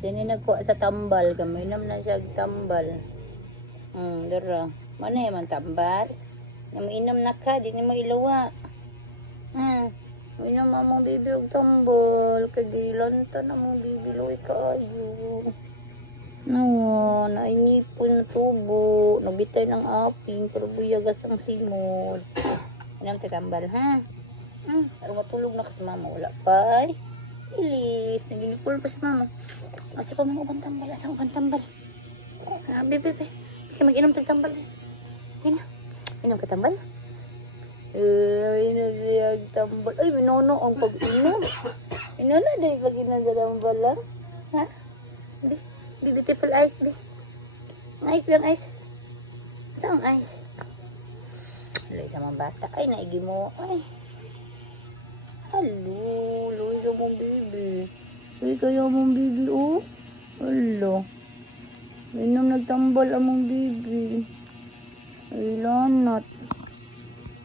Sino nagkuha sa tambal? Kaminom na siya tambal. Dara. Mana man tambal? Naminom na ka, di mo ilawa. Minom mo bibi og tambal. Kagilanta na mo bibi loy kaayo. No, nainipon na tubo. Nabitay ng aping, pero buyagas ang simod. Minom ta tambal, ha? Pero matulog na kasi mama. Wala pa ay. Ilis, naginipul pa si mama. Asa pa mga ubang tambal? Asa ubang tambal? Bebe. Kasi mag-inom tag tambal. Yun na. Inom ka tambal? Inom siya tambal. Ay, minono ang pag-inom. Minono dahil pag-inom sa tambal lang. Ha? Be, beautiful eyes, be. Ang eyes, be, ang eyes. Saan ang eyes? Loy sa mga bata. Ay, naigi mo. Ay. Hello, loy sa mong baby. Uy, kaya mong baby, oh. Hello. Inom nagtambal ang mong baby. Ay, lanat.